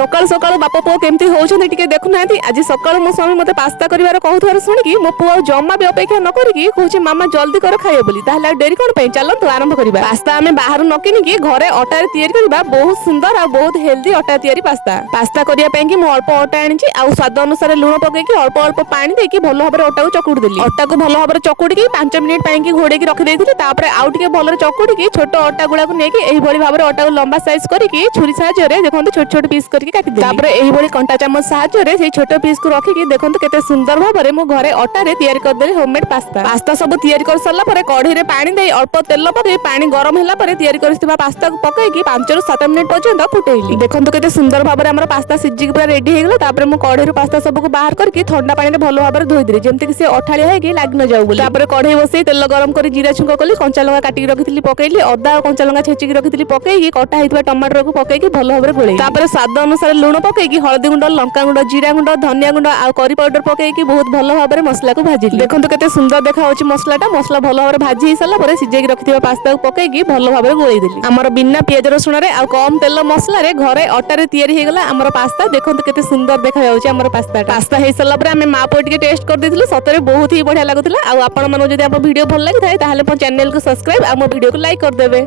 सकाल सकाल बाप पुओ केमती होउछन टिके देखुना आज सकाल मो स्वामी मते पास्ता करिवार कहथार सुनिकी मो पुओ जम्मा भी अपेक्षा न करिकी कहूचे मामा जल्दी कर खाइयो बोली ताहले डेरी कोन पई चलंतु आरंभ करिबा। पास्ता आमे बाहरु न किनिकी घरे अटारे तयारी करिबा बहुत सुंदर आ बहुत हेल्दी अटा तयारी पास्ता करिया पई कि मो अल्प अटा आनिची आ स्वाद अनुसार लूण पकेकी अल्प अल्प पानी देकी भलो भाबरे अटा को चकुडी देली। अटा को भलो भाबरे चकुडी की 5 मिनिट पई कि घोड़े की रखि देइथिली। तापरे आउ टिके भलो चकुडी की छोट अटा गुळा को नेकी एही भली भाबरे अटा को लंबा साइज करिकी छुरी साहाय्य रे देखंतु छोट छोट पीस करके काटि देली। तापरे एही भली कंटा चामच साहाय्य रे सेही छोट पीस को रखिकी देखंतु केते सुंदर भाबरे मो घरे अटा रे तयारी कर देली होममेड पास्ता सब तयारी कर सरला परे कढ़ी रे पानी देई अल्प तेल पके पानी गरम होला परे तयारी करथिबा पास्ता को पकेकी 5 रु 7 मिनिट पर्यंत फुटेइली। देखंतु केते सुंदर भाबरे हमर पास्ता सिज्जी पूरा रेडी हे गेला। तापरे मो कढ़ी रो पास्ता सब को बाहर करके ठंडा पानी रे भलो भाबरे धोई देली जेमति कि से अठाळिया हे कि लाग न जाऊ बोली। तापरे कढ़ी बसई तेल गरम करी जीरा छुंको कली कंचा लंका काटी रखिथिली पकेइली अदा और कंचा लंका छेची रखिथिली पकेइकी कटा हेतबा टमाटर को पकेइकी भलो भाबरे गोळेई। तापरे स्वाद अनुसार लूण पकेइकी हळदी गुंड लंका गुंड जीरा गुंड धनिया गुंड आ करी पाउडर पकेइकी बहुत भलो भाबरे मसला को भाजिली। देखंतु केते सुंदर देखा होची मसलाटा मसला भलो भाबरे भाजी हे सला परे सिजेकी रखिथिबा पास्ता को पकेइकी भलो भाबरे गोळेई देली। हमर बिना पियाज रसुन रे आ कम तेल मसला रे घरे अटा रे तयारी हे गेला हमर पास्ता। देखंतु केते सुंदर देखा जाउची हमर पास्ता हे सला परे हमें मा पुओ टिके टेस्ट कर देथिलु सतरे बहुत ही बढ़िया लागुतला। आ आपण मानो जदि आप वीडियो भल लागि थाए ताहाले मो चैनल को सब्सक्राइब आ मो वीडियो को लाइक कर देबे।